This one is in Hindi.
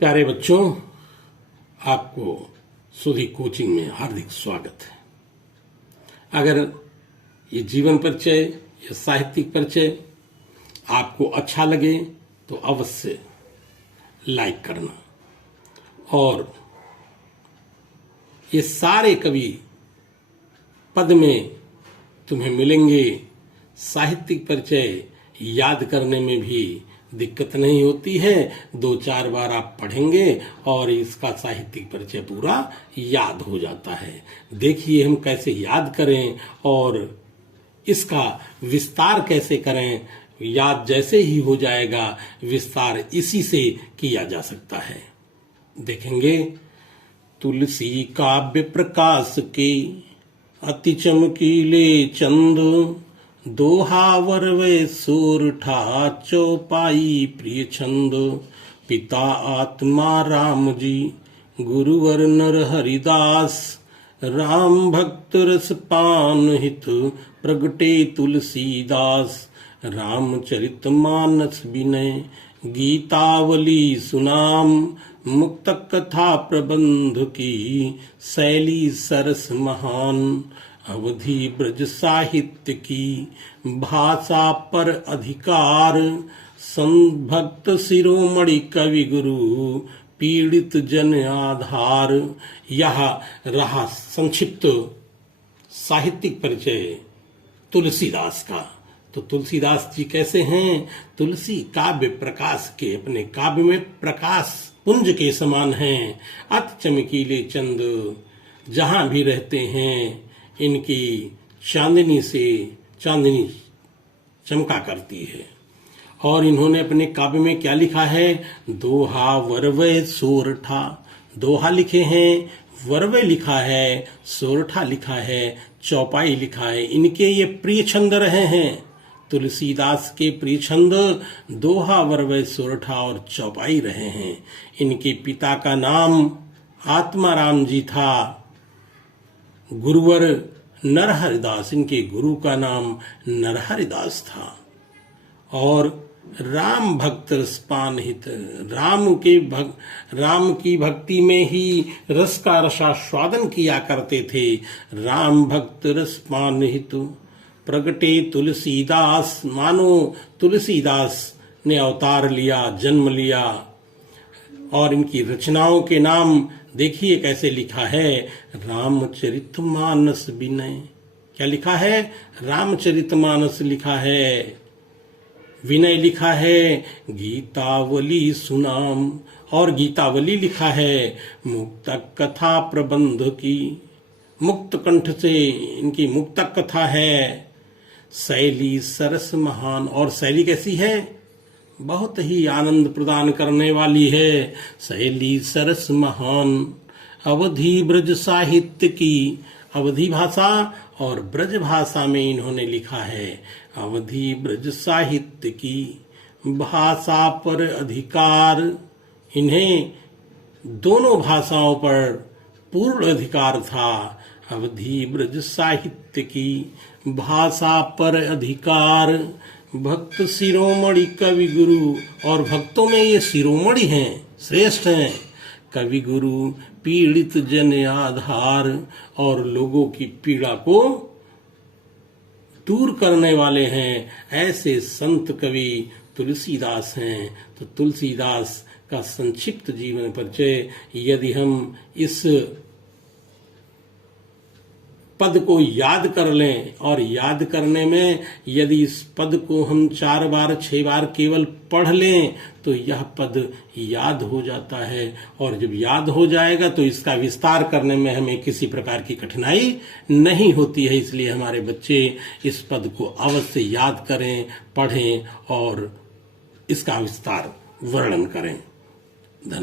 प्यारे बच्चों, आपको सुधी कोचिंग में हार्दिक स्वागत है। अगर ये जीवन परिचय या साहित्यिक परिचय आपको अच्छा लगे तो अवश्य लाइक करना। और ये सारे कवि पद में तुम्हें मिलेंगे। साहित्यिक परिचय याद करने में भी दिक्कत नहीं होती है। 2-4 बार आप पढ़ेंगे और इसका साहित्यिक परिचय पूरा याद हो जाता है। देखिए हम कैसे याद करें और इसका विस्तार कैसे करें। याद जैसे ही हो जाएगा, विस्तार इसी से किया जा सकता है। देखेंगे, तुलसी काव्य प्रकाश के अति चमकीले चंद, दोहा वरवे सोरठा चौपाई प्रिय छंद। पिता आत्मा राम जी, गुरुवर नर हरिदास, राम भक्त रस पान हित प्रगटे तुलसीदास। रामचरित मानस विनय गीतावली सुनाम, मुक्त कथा प्रबंध की शैली सरस महान। अवधि ब्रज साहित्य की भाषा पर अधिकार, संभक्त शिरोमणि कवि गुरु पीड़ित जन आधार। यह रहा संक्षिप्त साहित्यिक परिचय तुलसीदास का। तो तुलसीदास जी कैसे हैं? तुलसी काव्य प्रकाश के, अपने काव्य में प्रकाश पुंज के समान हैं। अति चमकीले चंद, जहां भी रहते हैं इनकी चांदनी चमका करती है। और इन्होंने अपने काव्य में क्या लिखा है? दोहा वरवय सोरठा। दोहा लिखे हैं, वरवय लिखा है, सोरठा लिखा है, चौपाई लिखा है। इनके ये प्रिय छंद रहे हैं। तुलसीदास के प्रिय छंद दोहा वरवय सोरठा और चौपाई रहे हैं। इनके पिता का नाम आत्माराम जी था, गुरुवर नरहरिदास। इनके गुरु का नाम नरहरिदास था। और राम भक्त रसपान हित, राम की भक्ति में ही रस का रसास्वादन किया करते थे। राम भक्त रसपान हित प्रगटे तुलसीदास। मानो तुलसीदास ने अवतार लिया, जन्म लिया। और इनकी रचनाओं के नाम देखिए कैसे लिखा है। रामचरितमानस विनय, क्या लिखा है? रामचरितमानस लिखा है, विनय लिखा है, गीतावली सुनाम और गीतावली लिखा है। मुक्त कथा प्रबंध की, मुक्त कंठ से इनकी मुक्तक कथा है। शैली सरस महान, और शैली कैसी है? बहुत ही आनंद प्रदान करने वाली है। शैली सरस महान। अवधि ब्रज साहित्य की, अवधि भाषा और ब्रज भाषा में इन्होंने लिखा है। अवधि ब्रज साहित्य की भाषा पर अधिकार, इन्हें दोनों भाषाओं पर पूर्ण अधिकार था। अवधि ब्रज साहित्य की भाषा पर अधिकार। भक्त शिरोमणि कवि गुरु, और भक्तों में ये शिरोमणि हैं, श्रेष्ठ हैं। कवि गुरु पीड़ित जन आधार, और लोगों की पीड़ा को दूर करने वाले हैं। ऐसे संत कवि तुलसीदास हैं। तो तुलसीदास का संक्षिप्त जीवन परिचय, यदि हम इस पद को याद कर लें, और याद करने में यदि इस पद को हम 4 बार 6 बार केवल पढ़ लें तो यह पद याद हो जाता है। और जब याद हो जाएगा तो इसका विस्तार करने में हमें किसी प्रकार की कठिनाई नहीं होती है। इसलिए हमारे बच्चे इस पद को अवश्य याद करें, पढ़ें और इसका विस्तार वर्णन करें।